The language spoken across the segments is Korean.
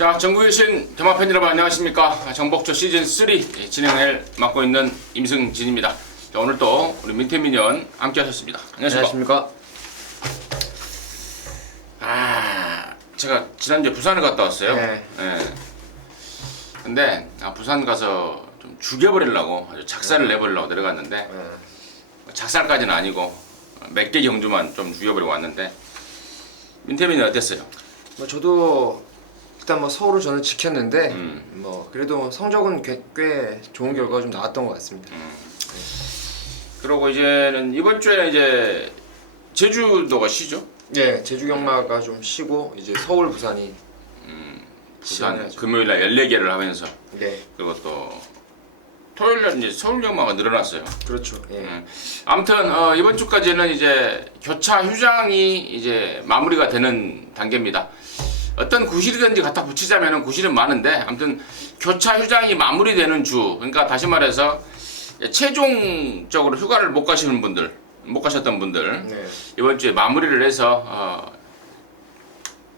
자, 전국에 계신 경마 팬 여러분 안녕하십니까? 정복조 시즌3 진행을 맡고 있는 임승진입니다. 자, 오늘 또 우리 민태민연 함께 하셨습니다. 안녕하십니까? 제가 지난주에 부산을 갔다 왔어요. 네. 근데 부산 가서 좀 죽여버리려고 아주 작살을 내버리려고 내려갔는데 작살까지는 아니고 몇 개 경주만 좀 죽여버리고 왔는데 민태민은 어땠어요? 저도 일단 서울을 저는 지켰는데 그래도 성적은 꽤 좋은 결과가 좀 나왔던 것 같습니다. 그러고 이제는 이번 주에는 이제 제주도가 쉬죠? 네, 제주 경마가 좀 쉬고 이제 서울 부산이 부산 시작해야죠. 금요일날 14개를 하면서 네, 그리고 또 토요일날 이제 서울 경마가 늘어났어요. 그렇죠. 예. 아무튼 이번 주까지는 이제 교차 휴장이 이제 마무리가 되는 단계입니다. 어떤 구실이든지 갖다 붙이자면은 구실은 많은데 아무튼 교차 휴장이 마무리되는 주, 그러니까 다시 말해서 최종적으로 휴가를 못 가셨던 분들 네. 이번 주에 마무리를 해서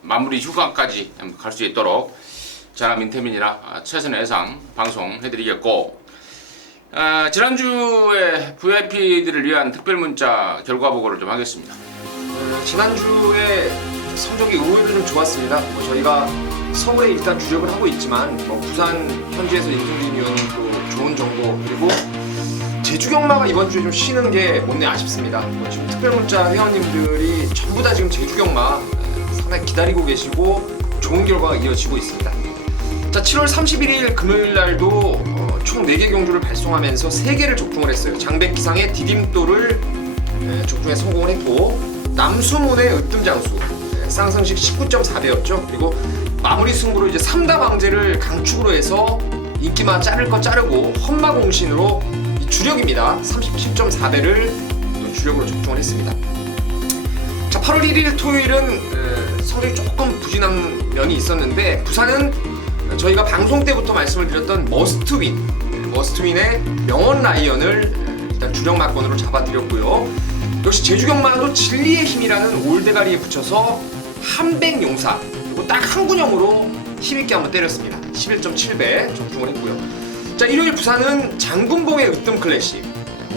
마무리 휴가까지 갈 수 있도록 저나 민태민이라 최선의 예상 방송해드리겠고, 지난주에 VIP들을 위한 특별 문자 결과 보고를 좀 하겠습니다. 지난주에 성적이 의외로 좀 좋았습니다. 저희가 서울에 일단 주력을 하고 있지만 부산 현지에서 임승진 위원님 또 좋은 정보, 그리고 제주 경마가 이번 주에 좀 쉬는 게 못내 아쉽습니다. 지금 특별 문자 회원님들이 전부 다 지금 제주 경마 상당히 기다리고 계시고 좋은 결과가 이어지고 있습니다. 자, 7월 31일 금요일 날도 총 4개 경주를 발송하면서 3개를 적중을 했어요. 장백기상의 디딤돌을 적중에 성공을 했고, 남수문의 으뜸장수 쌍승식 19.4배였죠. 그리고 마무리 승부로 이제 3다 방제를 강축으로 해서 인기마 자를 거 자르고 험마공신으로 주력입니다. 37.4배를 주력으로 적중을 했습니다. 자, 8월 1일 토요일은 성적이 조금 부진한 면이 있었는데, 부산은 저희가 방송 때부터 말씀을 드렸던 머스트윈의 명언 라이언을 일단 주력 막건으로 잡아드렸고요. 역시 제주 경마도 진리의 힘이라는 올대가리에 붙여서 한백용사, 그리고 딱 한 군형으로 힘있게 한번 때렸습니다. 11.7배 적중을 했고요. 자, 일요일 부산은 장군봉의 으뜸 클래식,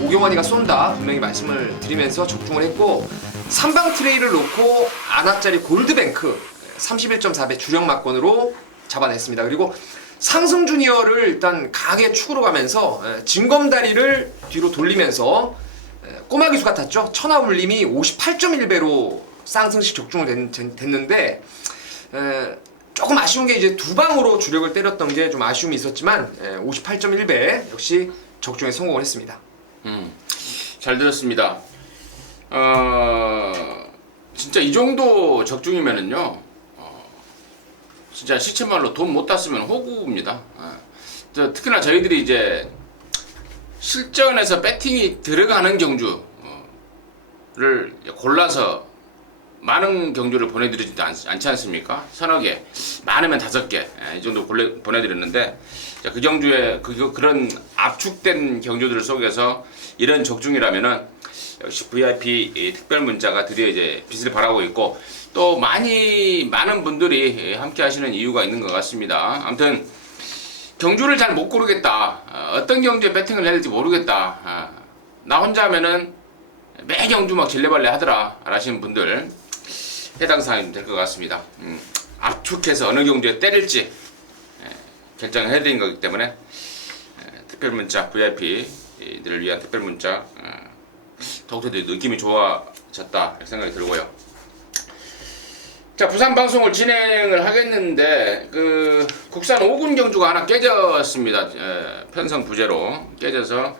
오경환이가 쏜다 분명히 말씀을 드리면서 적중을 했고, 3방 트레이를 놓고 안압짜리 골드뱅크 31.4배 주력 막건으로 잡아냈습니다. 그리고 상승 주니어를 일단 강하게 축으로 가면서 진검다리를 뒤로 돌리면서 꼬마 기수 같았죠. 천하울림이 58.1배로 쌍승식 적중을 됐는데, 조금 아쉬운 게 이제 두 방으로 주력을 때렸던 게 좀 아쉬움이 있었지만 58.1배 역시 적중에 성공을 했습니다. 잘 들었습니다. 진짜 이 정도 적중이면은요, 진짜 시체말로 돈 못 땄으면 호구입니다. 특히나 저희들이 이제 실전에서 배팅이 들어가는 경주를 골라서 많은 경주를 보내드리지도 않지 않습니까? 서너 개, 많으면 5개 이 정도 보내드렸는데, 그 경주에 그런 압축된 경주들 속에서 이런 적중이라면은 역시 VIP 특별 문자가 드디어 이제 빛을 발하고 있고, 또 많은 분들이 함께 하시는 이유가 있는 것 같습니다. 아무튼 경주를 잘 못 고르겠다, 어떤 경주에 배팅을 해야 될지 모르겠다, 나 혼자 하면은 매 경주 막 질레발레 하더라 라시는 분들, 해당 사항이 될 것 같습니다. 압축해서 어느 경주에 때릴지 결정을 해드린 거기 때문에 특별 문자 VIP들을 위한 특별 문자 더욱더 느낌이 좋아졌다 생각이 들고요. 자, 부산 방송을 진행을 하겠는데 국산 5군 경주가 하나 깨졌습니다. 편성 부재로 깨져서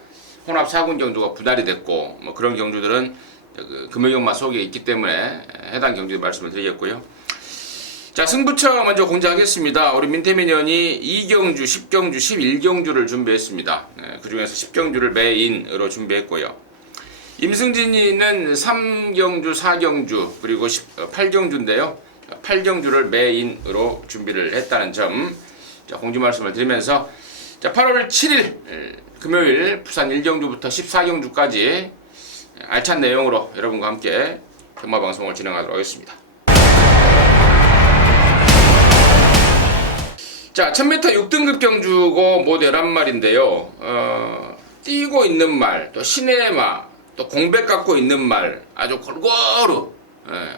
혼합 4군 경주가 분할이 됐고, 그런 경주들은 금요경마 속에 있기 때문에 해당 경주에 말씀을 드리겠고요. 자, 승부처 먼저 공지하겠습니다. 우리 민태민연이 2경주, 10경주, 11경주를 준비했습니다. 그 중에서 10경주를 메인으로 준비했고요. 임승진이는 3경주, 4경주, 그리고 8경주인데요. 8경주를 메인으로 준비를 했다는 점, 공지 말씀을 드리면서, 자, 8월 7일 금요일 부산 1경주부터 14경주까지 알찬 내용으로 여러분과 함께 경마방송을 진행하도록 하겠습니다. 자, 1000m 6등급 경주고 모두 11마리인데요. 뛰고 있는 말, 또 시내마, 또 공백 갖고 있는 말, 아주 골고루,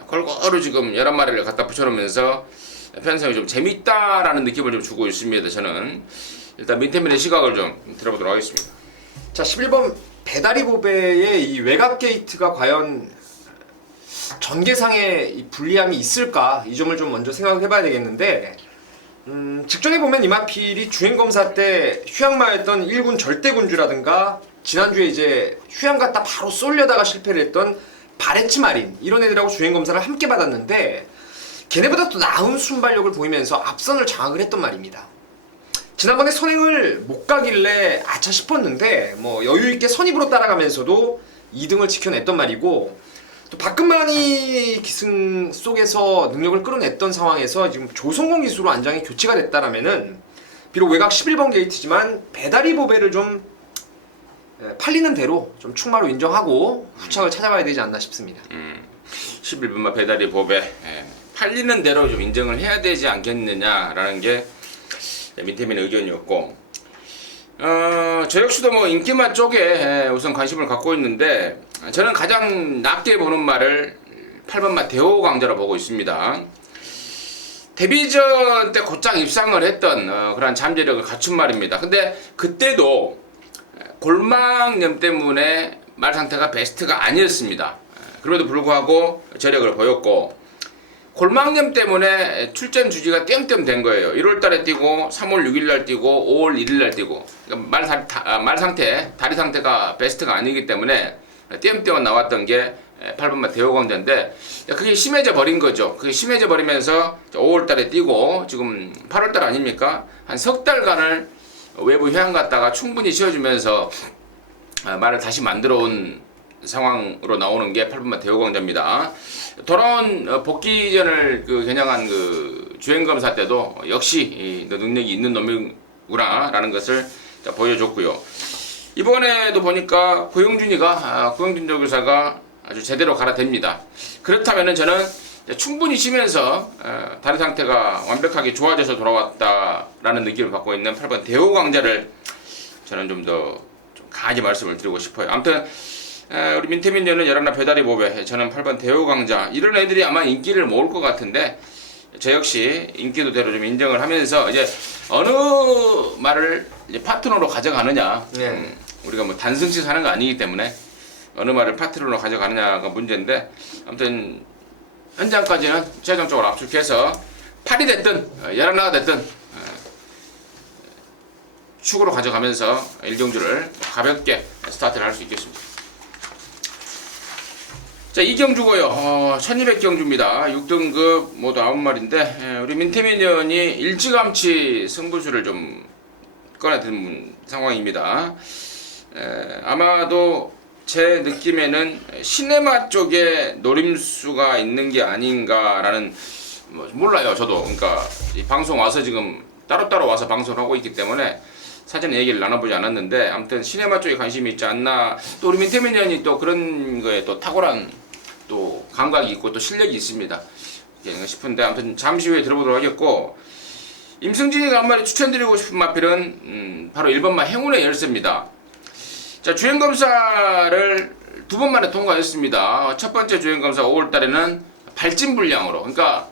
골고루 지금 11마리를 갖다 붙여놓으면서 편성이 좀 재밌다라는 느낌을 좀 주고 있습니다. 저는 일단 민태민의 시각을 좀 들어보도록 하겠습니다. 자, 11번 배다리 보배의 이 외곽 게이트가 과연 전개상의 이 불리함이 있을까? 이 점을 좀 먼저 생각을 해봐야 되겠는데, 직전에 보면 이마필이 주행검사 때 휴양마였던 1군 절대군주라든가 지난주에 이제 휴양 갔다 바로 쏠려다가 실패를 했던 바레츠 마린 이런 애들하고 주행검사를 함께 받았는데 걔네보다 또 나은 순발력을 보이면서 앞선을 장악을 했단 말입니다. 지난번에 선행을 못 가길래 아차 싶었는데 뭐 여유있게 선입으로 따라가면서도 2등을 지켜냈단 말이고, 또 박근만이 기승 속에서 능력을 끌어냈던 상황에서 지금 조성공 기수로 안장이 교체가 됐다라면은 비록 외곽 11번 게이트지만 배다리 보배를 좀 팔리는 대로 좀 충마로 인정하고 후착을 찾아봐야 되지 않나 싶습니다. 11번마 배다리 보배, 팔리는 대로 좀 인정을 해야 되지 않겠느냐라는 게 민태민의 의견이었고, 저 역시도 뭐 인기마 쪽에 우선 관심을 갖고 있는데, 저는 가장 낮게 보는 말을 8번마 대호 강자로 보고 있습니다. 데뷔전 때 곧장 입상을 했던 그런 잠재력을 갖춘 말입니다. 근데 그때도 골망염 때문에 말 상태가 베스트가 아니었습니다. 그럼에도 불구하고 저력을 보였고, 골망염 때문에 출전 주지가 띄엄띄엄 된 거예요. 1월 달에 뛰고 3월 6일 날 뛰고 5월 1일 날 뛰고, 그러니까 말 상태, 다리 상태가 베스트가 아니기 때문에 띄엄띄엄 나왔던 게 8번마 대호강자인데, 그게 심해져 버린 거죠. 그게 심해져 버리면서 5월 달에 뛰고 지금 8월 달 아닙니까? 한 석 달간을 외부 휴양 갔다가 충분히 쉬어주면서 말을 다시 만들어 온 상황으로 나오는 게 8번마 대호강자입니다. 돌아온 복귀전을 겨냥한 주행검사 때도 역시 너 능력이 있는 놈이구나 라는 것을 보여줬고요. 이번에도 보니까 고영준 조교사가 아주 제대로 갈아댑니다. 그렇다면 저는 충분히 쉬면서 다리 상태가 완벽하게 좋아져서 돌아왔다라는 느낌을 받고 있는 8번 대호강자를 저는 좀 더 강하게 말씀을 드리고 싶어요. 아무튼 우리 민태민 연은 11나 배다리 보배, 저는 8번 대호강자, 이런 애들이 아마 인기를 모을 것 같은데, 저 역시 인기도대로 좀 인정을 하면서 이제 어느 말을 이제 파트너로 가져가느냐, 우리가 뭐 단승치 사는 거 아니기 때문에 어느 말을 파트너로 가져가느냐가 문제인데, 아무튼 현장까지는 최종적으로 압축해서 8이 됐든 11나가 됐든 축으로 가져가면서 1경주를 가볍게 스타트를 할 수 있겠습니다. 자, 2경주고요. 1200경주입니다. 6등급 모두 9마리인데, 우리 민태민 의원이 일찌감치 승부수를 좀 꺼내든 상황입니다. 아마도 제 느낌에는 시네마 쪽에 노림수가 있는 게 아닌가라는, 몰라요, 저도. 그러니까 이 방송 와서 지금 따로따로 와서 방송을 하고 있기 때문에 사전에 얘기를 나눠보지 않았는데, 아무튼 시네마 쪽에 관심이 있지 않나. 또 우리 민태민 의원이 또 그런 거에 또 탁월한 또 감각이 있고 또 실력이 있습니다 싶은데, 아무튼 잠시 후에 들어보도록 하겠고, 임승진이가 한 마리 추천드리고 싶은 마필은 바로 1번마 행운의 열쇠입니다. 자, 주행검사를 2번 만에 통과했습니다. 첫 번째 주행검사 5월 달에는 발진 불량으로, 그러니까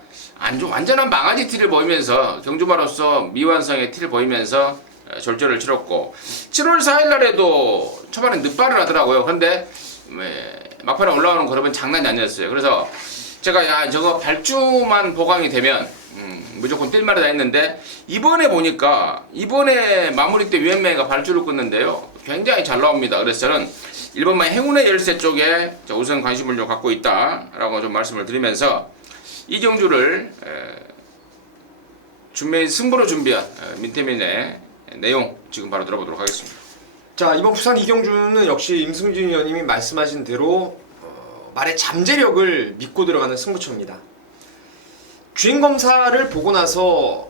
완전한 망아지 티를 보이면서, 경주마로서 미완성의 티를 보이면서 절절을 치렀고, 7월 4일 날에도 초반에 늦발을 하더라고요. 그런데 막판에 올라오는 걸음은 장난이 아니었어요. 그래서 제가 저거 발주만 보강이 되면 무조건 뛸 말이다 했는데, 이번에 보니까 이번에 마무리 때 유엔메이가 발주를 끊는데요, 굉장히 잘 나옵니다. 그래서 저는 1번만 행운의 열쇠 쪽에 우선 관심을 좀 갖고 있다라고 좀 말씀을 드리면서, 이 경주를 승부로 준비한 민태민의 내용 지금 바로 들어보도록 하겠습니다. 자, 이번 부산 2경주는 역시 임승진 의원님이 말씀하신 대로 말의 잠재력을 믿고 들어가는 승부처입니다. 주행검사를 보고 나서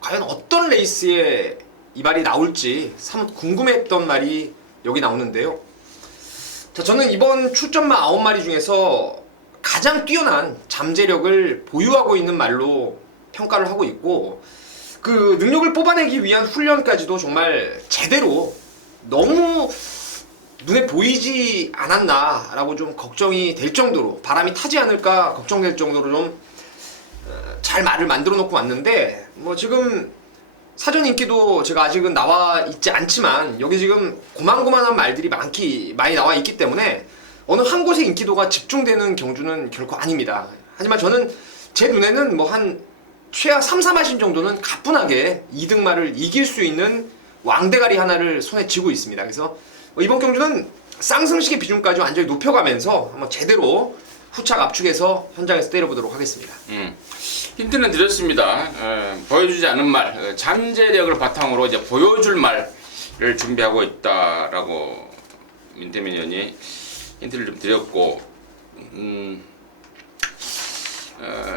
과연 어떤 레이스에 이 말이 나올지 사뭇 궁금했던 말이 여기 나오는데요. 자, 저는 이번 출전마 9마리 중에서 가장 뛰어난 잠재력을 보유하고 있는 말로 평가를 하고 있고, 그 능력을 뽑아내기 위한 훈련까지도 정말 제대로 너무 눈에 보이지 않았나라고 좀 걱정이 될 정도로, 바람이 타지 않을까 걱정될 정도로 좀 잘 말을 만들어 놓고 왔는데, 뭐 지금 사전 인기도 제가 아직은 나와 있지 않지만 여기 지금 고만고만한 말들이 많이 나와 있기 때문에 어느 한 곳의 인기도가 집중되는 경주는 결코 아닙니다. 하지만 저는 제 눈에는 뭐 한 최하 3, 4마신 정도는 가뿐하게 2등말을 이길 수 있는 왕대가리 하나를 손에 쥐고 있습니다. 그래서 이번 경주는 쌍승식의 비중까지 완전히 높여가면서 한번 제대로 후착 압축해서 현장에서 때려보도록 하겠습니다. 힌트는 드렸습니다. 보여주지 않은 말, 잠재력을 바탕으로 이제 보여줄 말을 준비하고 있다라고 민태민 의원이 힌트를 좀 드렸고,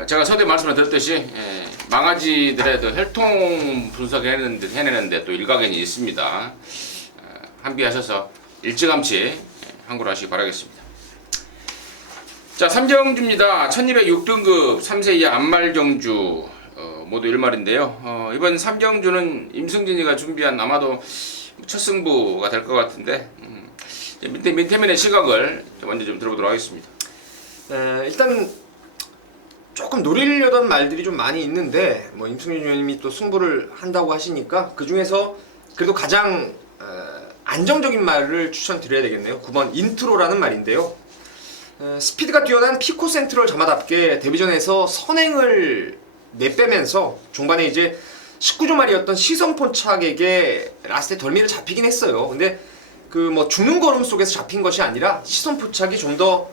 제가 서두에 말씀을 드렸듯이 망아지들의 혈통 분석해내는데 또 일가견이 있습니다. 함께하셔서 일찌감치 항구를 하시기 바라겠습니다. 자, 3경주입니다. 1206등급 3세 이하 암말 경주 모두 1말인데요. 이번 3경주는 임승진이가 준비한 아마도 첫 승부가 될 것 같은데, 민태민의 시각을 먼저 좀 들어보도록 하겠습니다. 일단 조금 노리려던 말들이 좀 많이 있는데, 뭐 임승진 의원님이 또 승부를 한다고 하시니까 그 중에서 그래도 가장 안정적인 말을 추천드려야 되겠네요. 9번 인트로라는 말인데요. 스피드가 뛰어난 피코 센트럴 자마답게 데뷔전에서 선행을 내빼면서 종반에 이제 19조 말이었던 시선포착에게 라스트에 덜미를 잡히긴 했어요. 근데 그 뭐 죽는 걸음 속에서 잡힌 것이 아니라 시선포착이 좀 더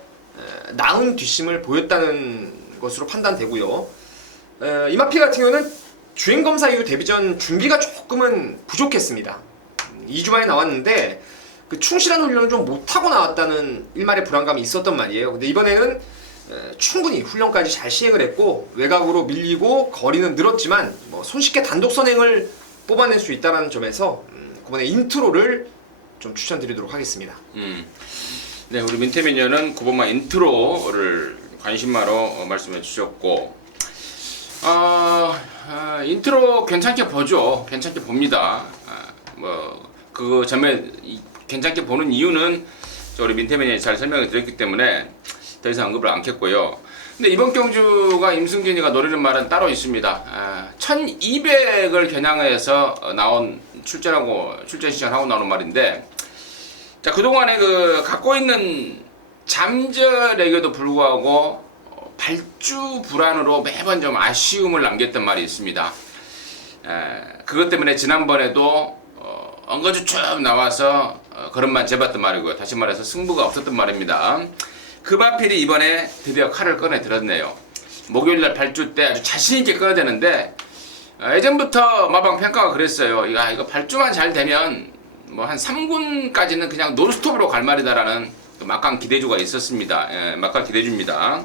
나은 뒷심을 보였다는 것으로 판단되고요. 이마피 같은 경우는 주행검사 이후 데뷔전 준비가 조금은 부족했습니다. 2주 만에 나왔는데 그 충실한 훈련을 좀 못하고 나왔다는 일말의 불안감이 있었단 말이에요. 근데 이번에는 충분히 훈련까지 잘 시행을 했고 외곽으로 밀리고 거리는 늘었지만 뭐 손쉽게 단독 선행을 뽑아낼 수 있다는 점에서 그번에 인트로를 좀 추천드리도록 하겠습니다. 네, 우리 민태민 의원은 9번만 인트로를 관심마로 말씀해 주셨고, 인트로 괜찮게 보죠. 괜찮게 봅니다. 그 점에 괜찮게 보는 이유는 우리 민태민이 잘 설명을 드렸기 때문에 더 이상 언급을 않겠고요. 근데 이번 경주가 임승진이가 노리는 말은 따로 있습니다. 1200을 겨냥해서 나온 출전 시작하고 나오는 말인데, 자, 그동안에 갖고 있는 잠재력에도 불구하고 발주 불안으로 매번 좀 아쉬움을 남겼던 말이 있습니다. 그것 때문에 지난번에도 엉거주춤 나와서 걸음만 재봤던 말이고요. 다시 말해서 승부가 없었던 말입니다. 그 바필이 이번에 드디어 칼을 꺼내 들었네요. 목요일날 발주 때 아주 자신있게 꺼야 되는데, 예전부터 마방 평가가 그랬어요. 이거 발주만 잘 되면 뭐 한 3군까지는 그냥 논스톱으로 갈 말이다라는 막강 기대주가 있었습니다. 막강 기대주입니다.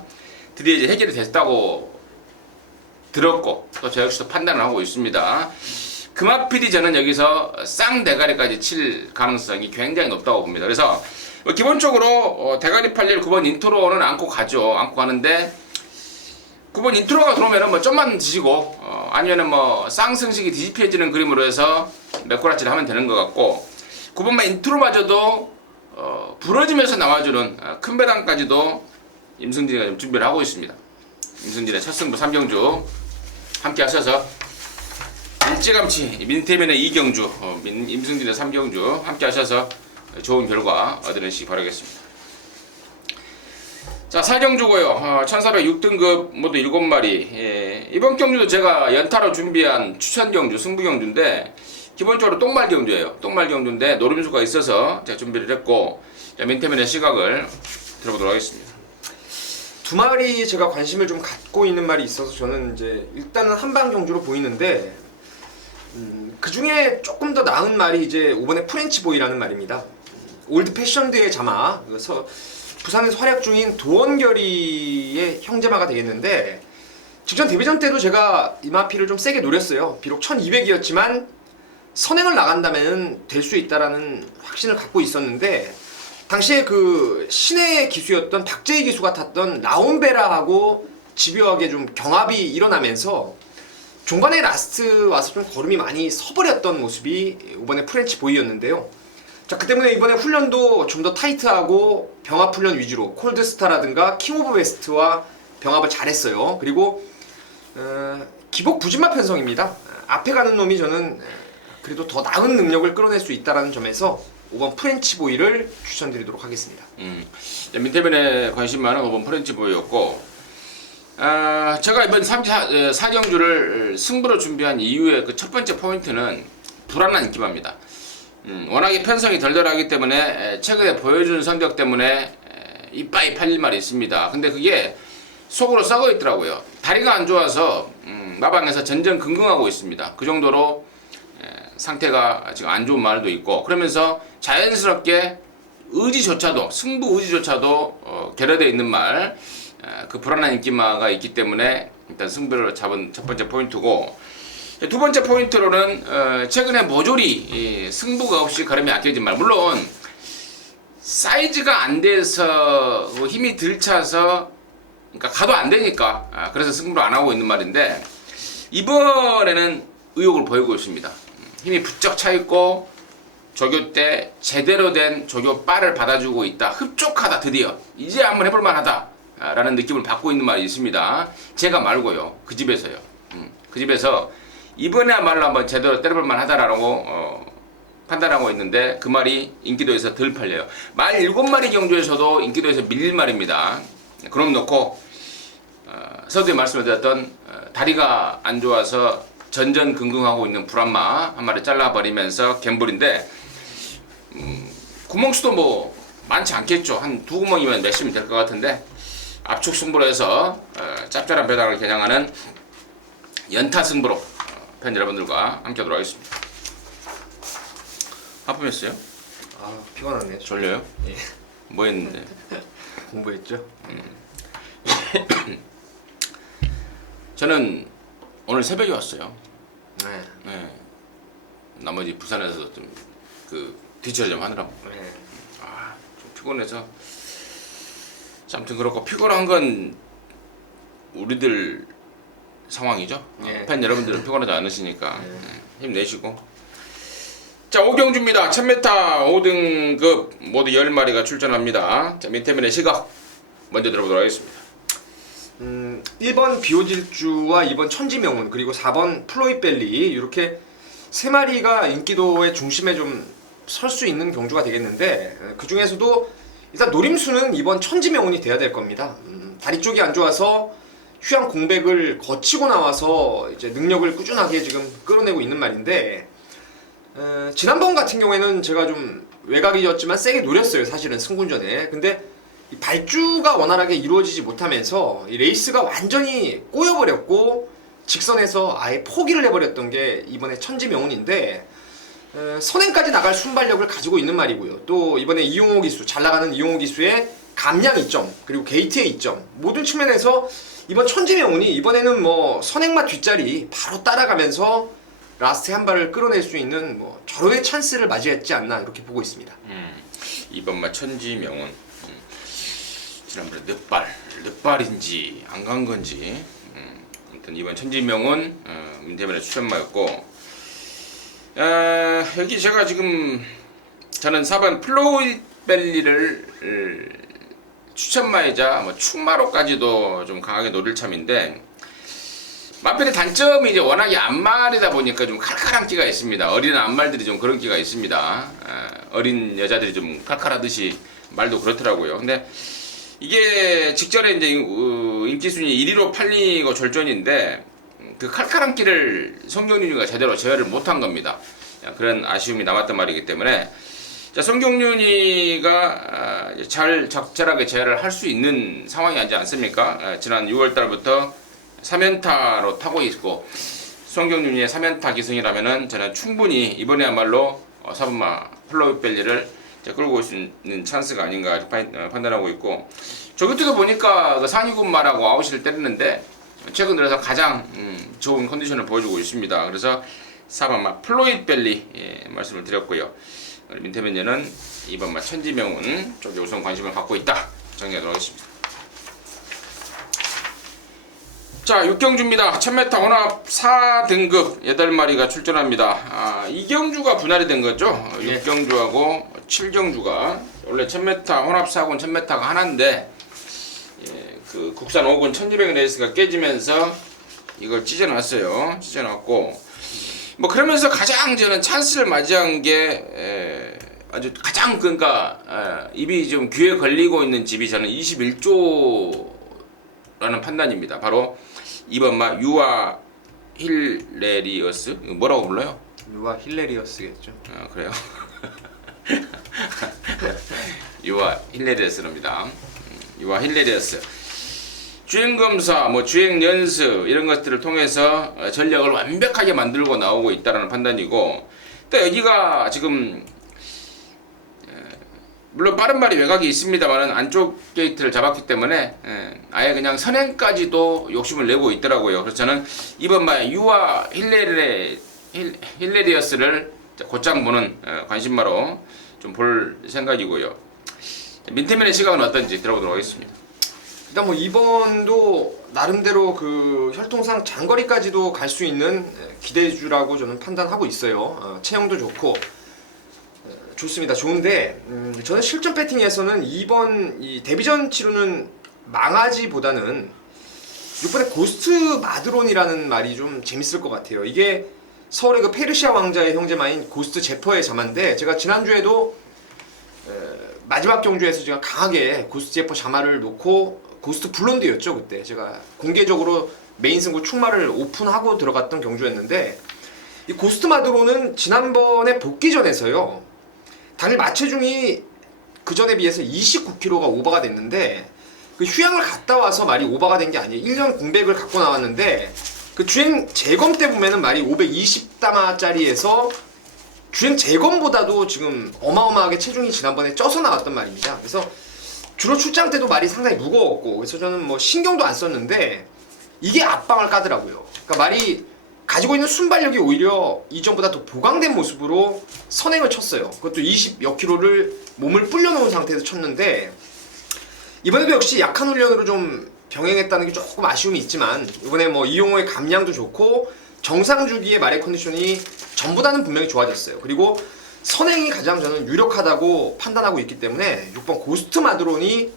드디어 이제 해결이 됐다고 들었고, 또 저 역시도 판단을 하고 있습니다. 금화PD 저는 여기서 쌍대가리까지 칠 가능성이 굉장히 높다고 봅니다. 그래서 기본적으로 대가리 팔릴 9번 인트로는 안고 가죠. 안고 가는데 9번 인트로가 들어오면은 뭐 좀만 지지고 아니면은 뭐 쌍승식이 뒤집혀지는 그림으로 해서 메꾸라치를 하면 되는 것 같고, 9번만 인트로마저도 부러지면서 나와주는 큰 배당까지도 임승진이가 좀 준비를 하고 있습니다. 임승진의 첫 승부 3경주 함께 하셔서 일찌감치 민태민의 2경주, 임승진의 3경주 함께 하셔서 좋은 결과 얻으시기 바라겠습니다. 자, 4경주고요. 1406등급 모두 7마리. 이번 경주도 제가 연타로 준비한 추천 경주, 승부 경주인데 기본적으로 똥말 경주예요. 똥말 경주인데 노림수가 있어서 제가 준비를 했고, 민태민의 시각을 들어보도록 하겠습니다. 두 마리 제가 관심을 좀 갖고 있는 말이 있어서 저는 이제 일단은 한방 경주로 보이는데, 그 중에 조금 더 나은 말이 이제 5번의 프렌치 보이라는 말입니다. 올드 패션드의 자마, 부산에서 활약 중인 도원결이의 형제마가 되겠는데, 직전 데뷔전 때도 제가 이마피를 좀 세게 노렸어요. 비록 1200이었지만 선행을 나간다면 될 수 있다라는 확신을 갖고 있었는데, 당시에 그 신의 기수였던 박재희 기수가 탔던 라온베라하고 집요하게 좀 경합이 일어나면서 종간에 라스트 와서 좀 걸음이 많이 서버렸던 모습이 이번에 프렌치 보이였는데요. 자, 그 때문에 이번에 훈련도 좀 더 타이트하고 병합 훈련 위주로 콜드스타라든가 킹 오브 웨스트와 병합을 잘했어요. 그리고 기복 부진마 편성입니다. 앞에 가는 놈이 저는 그래도 더 나은 능력을 끌어낼 수 있다는 점에서 5번 프렌치 보이를 추천드리도록 하겠습니다. 민태변에 관심 많은 5번 프렌치 보이였고, 제가 이번 4경주를 승부로 준비한 이유의 그 첫 번째 포인트는 불안한 인기마입니다. 워낙에 편성이 덜덜하기 때문에 최근에 보여준 성적 때문에 이빠이 팔릴 말이 있습니다. 근데 그게 속으로 썩어 있더라고요. 다리가 안 좋아서 마방에서 전전긍긍하고 있습니다. 그 정도로 상태가 지금 안 좋은 말도 있고, 그러면서 자연스럽게 의지조차도, 승부 의지조차도 결여되어 있는 말, 그 불안한 인기마가 있기 때문에 일단 승부를 잡은 첫 번째 포인트고, 두 번째 포인트로는 최근에 모조리 승부가 없이 걸음이 아껴진 말, 물론 사이즈가 안 돼서 힘이 들 차서, 그러니까 가도 안 되니까 그래서 승부를 안 하고 있는 말인데, 이번에는 의욕을 보이고 있습니다. 힘이 부쩍 차 있고 조교 때 제대로 된 조교 바를 받아주고 있다. 흡족하다. 드디어 이제 한번 해볼 만하다 라는 느낌을 받고 있는 말이 있습니다. 제가 말고요, 그 집에서요. 그 집에서 이번에야말로 한번 제대로 때려볼 만하다라고 판단하고 있는데, 그 말이 인기도에서 덜 팔려요. 말 7마리 경주에서도 인기도에서 밀릴 말입니다. 그럼 놓고 서두에 말씀을 드렸던 다리가 안 좋아서 전전긍긍하고 있는 불안마 한 마리 잘라버리면서 갬블인데, 구멍수도 뭐 많지 않겠죠. 한 2구멍이면 몇십이 될 것 같은데, 압축 승부로 해서 짭짤한 배당을 겨냥하는 연타 승부로 팬 여러분들과 함께 하도록 하겠습니다. 하품했어요? 아, 피곤하네요. 졸려요? 예. 뭐 했는데? 공부했죠? 저는 오늘 새벽에 왔어요. 네. 네. 나머지 부산에서 좀 그 뒤처리 좀 하느라고. 네. 좀 피곤해서. 아무튼 그렇고, 피곤한 건 우리들 상황이죠. 네. 팬 여러분들은 피곤하지 않으시니까 힘내시고. 자, 5경주입니다. 1000m 5등급 모두 10마리가 출전합니다. 자, 민태민의 시각 먼저 들어보도록 하겠습니다. 1번 비오질주와 2번 천지명운, 그리고 4번 플로이벨리, 이렇게 세 마리가 인기도의 중심에 좀 설 수 있는 경주가 되겠는데, 그 중에서도 일단 노림수는 이번 천지명운이 돼야 될 겁니다. 다리 쪽이 안 좋아서 휴양 공백을 거치고 나와서 이제 능력을 꾸준하게 지금 끌어내고 있는 말인데, 지난번 같은 경우에는 제가 좀 외곽이었지만 세게 노렸어요, 사실은 승군전에. 근데 이 발주가 원활하게 이루어지지 못하면서 이 레이스가 완전히 꼬여버렸고 직선에서 아예 포기를 해버렸던 게 이번에 천지명운인데, 선행까지 나갈 순발력을 가지고 있는 말이고요. 또 이번에 이용호 기수, 잘 나가는 이용호 기수의 감량 이점, 그리고 게이트의 이점, 모든 측면에서 이번 천지명운이 이번에는 뭐 선행마 뒷자리 바로 따라가면서 라스트 한 발을 끌어낼 수 있는 뭐 절호의 찬스를 맞이했지 않나, 이렇게 보고 있습니다. 이번마 천지명운, 지난번에 늦발인지 안 간 건지, 아무튼 이번 천지명운 민태변의 추천마였고, 여기 제가 지금 저는 4번 플로이벨리를 추천마이자 뭐 축마로까지도 좀 강하게 노릴 참인데, 마필의 단점이 이제 워낙에 암말이다 보니까 좀 칼칼한 끼가 있습니다. 어린 암말들이 좀 그런 끼가 있습니다. 어린 여자들이 좀 칼칼하듯이 말도 그렇더라고요. 근데 이게 직전에 이제 인기순위 1위로 팔리고 절전인데, 그 칼칼한 끼를 송경윤이가 제대로 제어를 못한 겁니다. 그런 아쉬움이 남았단 말이기 때문에, 자, 송경윤이가 잘 적절하게 제어를 할 수 있는 상황이 아니지 않습니까? 지난 6월달부터 3연타로 타고 있고, 송경윤이의 3연타 기승이라면은 저는 충분히 이번에야말로 사분마 플로이벨리를 끌고 올 수 있는 찬스가 아닌가 판단하고 있고, 저기도 보니까 그 상위군마라고 아웃을 때리는데 최근 들어서 가장 좋은 컨디션을 보여주고 있습니다. 그래서 4번마 플로이벨리 말씀을 드렸고요. 민태면녀는 2번마 천지명운 쪽에 우선 관심을 갖고 있다, 정리하도록 하겠습니다. 자, 6경주입니다. 1000m 혼합 4등급 8마리가 출전합니다. 이경주가 분할이 된 거죠. 6경주하고 7경주가 원래 1000m 혼합 4군 1000m가 하나인데 그 국산 5군 1200 레이스가 깨지면서 이걸 찢어놨어요. 찢어놨고 뭐 그러면서 가장 저는 찬스를 맞이한 게 아주 가장 그러니까 입이 좀 귀에 걸리고 있는 집이 저는 21조라는 판단입니다. 바로 2번 마 유아 힐레리어스 뭐라고 불러요? 유아 힐레리어스겠죠. 그래요. 유아 힐레리어스입니다. 유아 힐레리어스. 주행검사, 뭐 주행연습 이런 것들을 통해서 전력을 완벽하게 만들고 나오고 있다는 판단이고, 또 여기가 지금 물론 빠른 발이 외곽이 있습니다만 안쪽 게이트를 잡았기 때문에 아예 그냥 선행까지도 욕심을 내고 있더라고요. 그래서 저는 이번 말 유아 힐레리어스를 곧장 보는 관심마로 좀 볼 생각이고요. 민태민의 시각은 어떤지 들어보도록 하겠습니다. 일단 뭐 이번도 나름대로 그 혈통상 장거리까지도 갈 수 있는 기대주라고 저는 판단하고 있어요. 체형도 좋고 좋습니다. 좋은데 저는 실전 배팅에서는 이번 이 데뷔전 치르는 망아지보다는 6번의 고스트 마드론이라는 말이 좀 재밌을 것 같아요. 이게 서울의 그 페르시아 왕자의 형제마인 고스트 제퍼의 자마인데, 제가 지난주에도 마지막 경주에서 제가 강하게 고스트 제퍼 자마를 놓고 고스트 블론드였죠. 그때 제가 공개적으로 메인 승부 충마를 오픈하고 들어갔던 경주였는데, 이 고스트 마드론은 지난번에 복귀전에서요 당일 마체중이 그 전에 비해서 29kg가 오버가 됐는데, 그 휴양을 갔다 와서 말이 오버가 된 게 아니에요. 1년 공백을 갖고 나왔는데 그 주행 재검 때 보면은 말이 520다마짜리에서 주행 재검보다도 지금 어마어마하게 체중이 지난번에 쪄서 나왔단 말입니다. 그래서 주로 출장 때도 말이 상당히 무거웠고, 그래서 저는 뭐 신경도 안 썼는데 이게 앞방을 까더라고요. 그러니까 말이 가지고 있는 순발력이 오히려 이전보다 더 보강된 모습으로 선행을 쳤어요. 그것도 20여 킬로를 몸을 불려놓은 상태에서 쳤는데, 이번에도 역시 약한 훈련으로 좀 병행했다는 게 조금 아쉬움이 있지만, 이번에 뭐 이용호의 감량도 좋고 정상 주기의 말의 컨디션이 전보다는 분명히 좋아졌어요. 그리고 선행이 가장 저는 유력하다고 판단하고 있기 때문에 6번 고스트 마드론이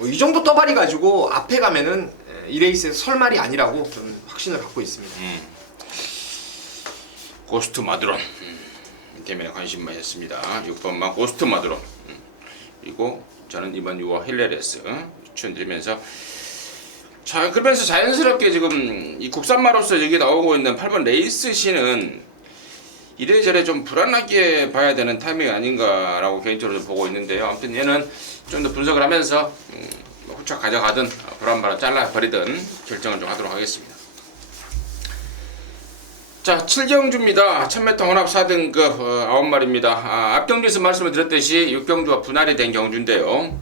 이 정도 떠발이 가지고 앞에 가면은 이 레이스에서 설 말이 아니라고 저는 확신을 갖고 있습니다. 고스트 마드론 때문에 관심만 했습니다. 6번만 고스트 마드론. 그리고 저는 이번 유아 힐레리어스 추천드리면서, 자, 그러면서 자연스럽게 지금 이 국산마로서 여기 나오고 있는 8번 레이스 C는 이래저래 좀 불안하게 봐야 되는 타이밍이 아닌가라고 개인적으로 보고 있는데요. 아무튼 얘는 좀 더 분석을 하면서 후차 가져가든 불안바로 잘라버리든 결정을 좀 하도록 하겠습니다. 자, 7경주입니다. 1000m 혼합 4등급 9마리입니다. 앞경주에서 말씀을 드렸듯이 6경주와 분할이 된 경주인데요.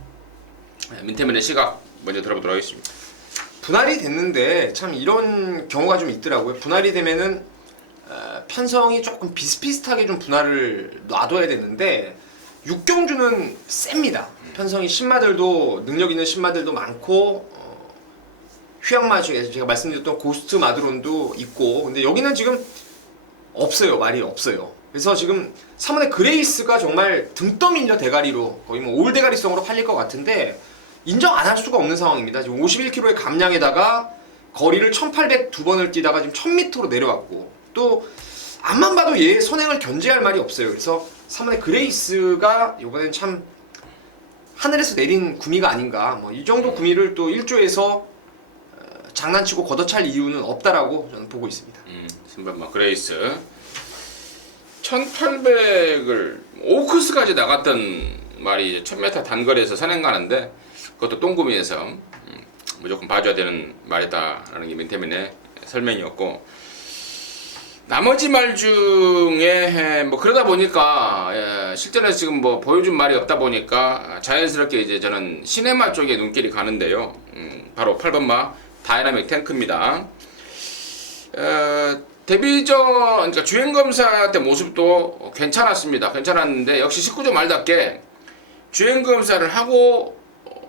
민태민의 시각 먼저 들어보도록 하겠습니다. 분할이 됐는데 참 이런 경우가 좀 있더라고요. 분할이 되면은 편성이 조금 비슷비슷하게 좀 분할을 놔둬야 되는데, 6경주는 셉니다. 편성이 신마들도 능력 있는 신마들도 많고 휴양마 중에 제가 말씀드렸던 고스트 마드론도 있고, 근데 여기는 지금 없어요. 말이 없어요. 그래서 지금 3번의 그레이스가 정말 등 떠밀려 대가리로 거의 뭐 올 대가리성으로 팔릴 것 같은데 인정 안 할 수가 없는 상황입니다. 지금 51kg의 감량에다가 거리를 1802번을 뛰다가 지금 1000m로 내려왔고, 또 앞만 봐도 얘 선행을 견제할 말이 없어요. 그래서 3번의 그레이스가 이번엔 참 하늘에서 내린 구미가 아닌가, 뭐 이 정도 구미를 또 1조에서 장난치고 걷어찰 이유는 없다라고 저는 보고 있습니다. 신발마 그레이스 1800을 오크스까지 나갔던 말이 1000m 단거리에서 선행 가는데, 그것도 똥구미에서 무조건 봐줘야 되는 말이다라는 게 민태민의 설명이었고, 나머지 말 중에 뭐 그러다 보니까 실전에서 지금 뭐 보여준 말이 없다 보니까 자연스럽게 이제 저는 시네마 쪽에 눈길이 가는데요. 바로 8번마 다이나믹 탱크입니다. 데뷔전, 그러니까 주행검사 때 모습도 괜찮았습니다. 괜찮았는데 역시 19조 말답게 주행검사를 하고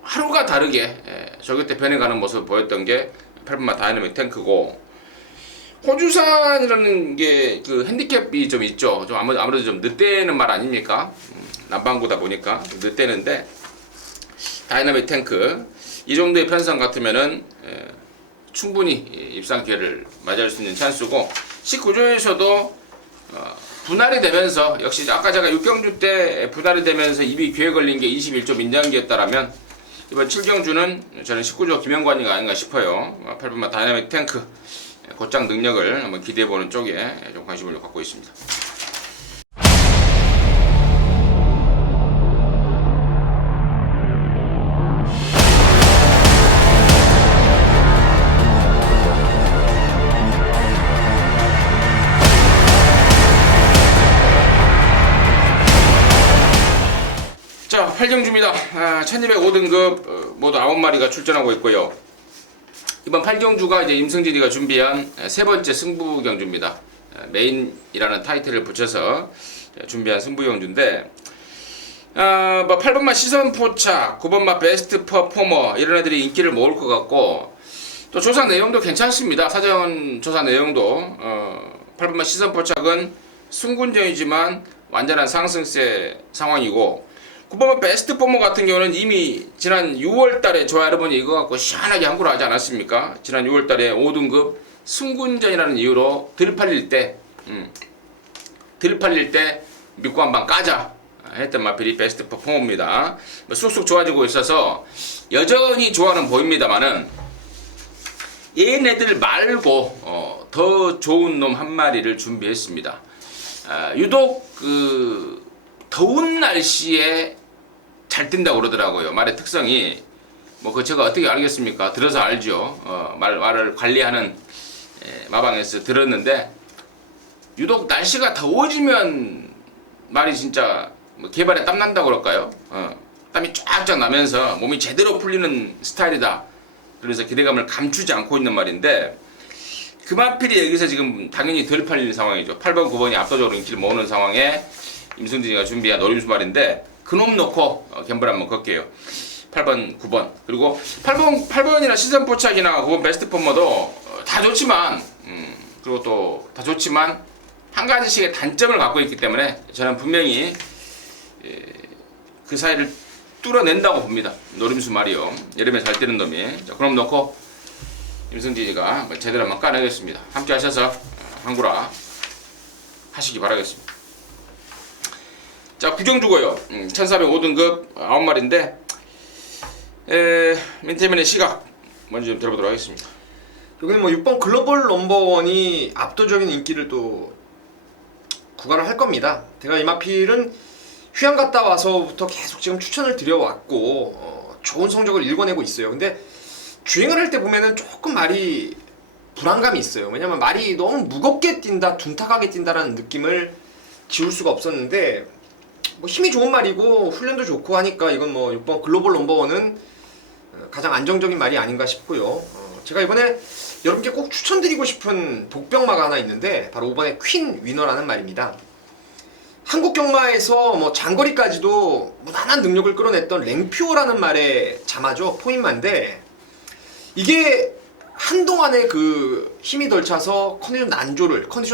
하루가 다르게 저기 때 변해가는 모습을 보였던 게 8분마 다이나믹 탱크고, 호주산이라는 게 그 핸디캡이 좀 있죠. 좀 아무래도 좀 늦대는 말 아닙니까? 남반구다 보니까 늦대는데, 다이나믹 탱크 이 정도의 편성 같으면은 충분히 입상 기회를 맞이할 수 있는 찬스고, 19조에서도 분할이 되면서, 역시 아까 제가 6경주 때 분할이 되면서 입이 귀에 걸린 게 21조 민장기였다라면 이번 7경주는 저는 19조 김영관이가 아닌가 싶어요. 8분마 다이나믹 탱크 곧장 능력을 한번 기대해보는 쪽에 좀 관심을 갖고 있습니다. 자, 8경주입니다. 1205등급 모두 9마리가 출전하고 있고요. 이번 8경주가 이제 임승진이가 준비한 세 번째 승부 경주입니다. 메인이라는 타이틀을 붙여서 준비한 승부 경주인데, 8번마 시선 포착, 9번마 베스트 퍼포머 이런 애들이 인기를 모을 것 같고, 또 조사 내용도 괜찮습니다. 사전 조사 내용도 8번마 시선 포착은 승군전이지만 완전한 상승세 상황이고, 9번마 베스트 포머 같은 경우는 이미 지난 6월달에 저와 여러분이 이거 갖고 시원하게 함구를 하지 않았습니까? 지난 6월달에 5등급 승군전이라는 이유로 들팔릴 때 믿고 한방 까자 했던 마필이 베스트 퍼포머입니다. 쑥쑥 좋아지고 있어서 여전히 좋아는 보입니다만은, 얘네들 말고 더 좋은 놈 한 마리를 준비했습니다. 유독 그 더운 날씨에 잘 뛴다고 그러더라고요. 말의 특성이 그 제가 어떻게 알겠습니까? 들어서 알죠. 말을 관리하는 마방에서 들었는데, 유독 날씨가 더워지면 말이 진짜 개발에 땀 난다고 그럴까요? 땀이 쫙쫙 나면서 몸이 제대로 풀리는 스타일이다. 그래서 기대감을 감추지 않고 있는 말인데, 그 마필이 여기서 지금 당연히 덜 팔리는 상황이죠. 8번, 9번이 압도적으로 인기를 모으는 상황에 임승진이가 준비한 노림수 말인데, 그놈 놓고 갬블 한번 걸게요. 8번, 9번. 그리고 8번이나 시선 포착이나 9번 베스트 폼머도 다 좋지만, 그리고 또 다 좋지만 한 가지씩의 단점을 갖고 있기 때문에 저는 분명히 그 사이를 뚫어낸다고 봅니다. 노림수 말이요. 여름에 잘 뛰는 놈이. 자, 그럼 놓고 임승진이가 제대로 한번 까내겠습니다. 함께 하셔서 항구라 하시기 바라겠습니다. 자, 9경주고요. 1405등급 9마리인데, 민태민의 시각 먼저 좀 들어보도록 하겠습니다. 여기는 6번 글로벌 넘버원이 압도적인 인기를 또 구가를 할 겁니다. 제가 이 마필은 휴양 갔다 와서부터 계속 지금 추천을 드려왔고, 좋은 성적을 일궈내고 있어요. 근데 주행을 할 때 보면은 조금 말이 불안감이 있어요. 왜냐면 말이 너무 무겁게 뛴다, 둔탁하게 뛴다라는 느낌을 지울 수가 없었는데, 힘이 좋은 말이고 훈련도 좋고 하니까 이건 6번 글로벌 넘버원은 가장 안정적인 말이 아닌가 싶고요. 제가 이번에 여러분께 꼭 추천드리고 싶은 복병마가 하나 있는데, 바로 5번의 퀸 위너라는 말입니다. 한국 경마에서 장거리까지도 무난한 능력을 끌어냈던 랭퓨어라는 말의 자마죠. 포인마인데, 이게 한동안에 그 힘이 덜 차서 컨디션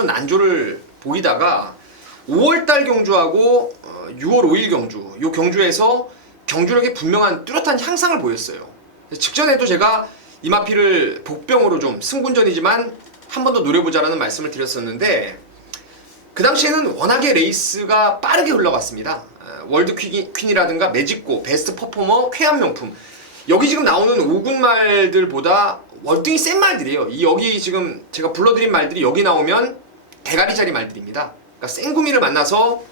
난조를 보이다가 5월달 경주하고 6월 5일 경주, 요 경주에서 경주력에 분명한 뚜렷한 향상을 보였어요. 직전에도 제가 이 마필을 복병으로 좀 승군전이지만 한 번 더 노려보자라는 말씀을 드렸었는데, 그 당시에는 워낙에 레이스가 빠르게 흘러갔습니다. 월드 퀸이라든가 매직고, 베스트 퍼포머, 쾌한 명품, 여기 지금 나오는 5군 말들보다 월등히 센 말들이에요. 여기 지금 제가 불러드린 말들이 여기 나오면 대가리 자리 말들입니다. 그러니까 생구미를 만나서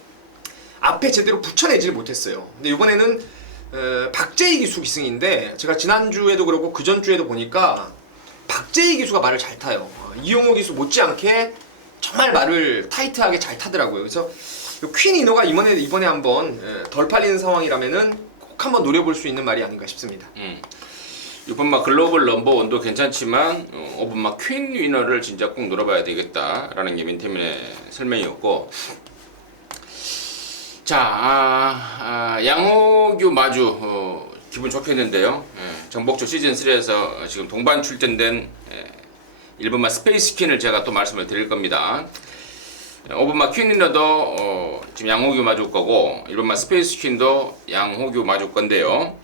앞에 제대로 붙여내지를 못했어요. 근데 이번에는 박재희 기수 기승인데, 제가 지난주에도 그렇고 그 전주에도 보니까 박재희 기수가 말을 잘 타요. 이용호 기수 못지않게 정말 말을 타이트하게 잘 타더라고요. 그래서 퀸 이노가 이번에 한번 덜 팔리는 상황이라면은 꼭 한번 노려볼 수 있는 말이 아닌가 싶습니다. 6번마 글로벌 넘버원도 괜찮지만 5번마 퀸 위너를 진짜 꼭 노려봐야 되겠다라는 게 민태민의 설명이었고, 자, 양호규 마주 기분 좋겠는데요. 정복조 시즌 3에서 지금 동반 출전된 1번마 스페이스 퀸을 제가 또 말씀을 드릴 겁니다. 5번마 퀸리너도 지금 양호규 맞을 거고 1번마 스페이스 퀸도 양호규 맞을 건데요.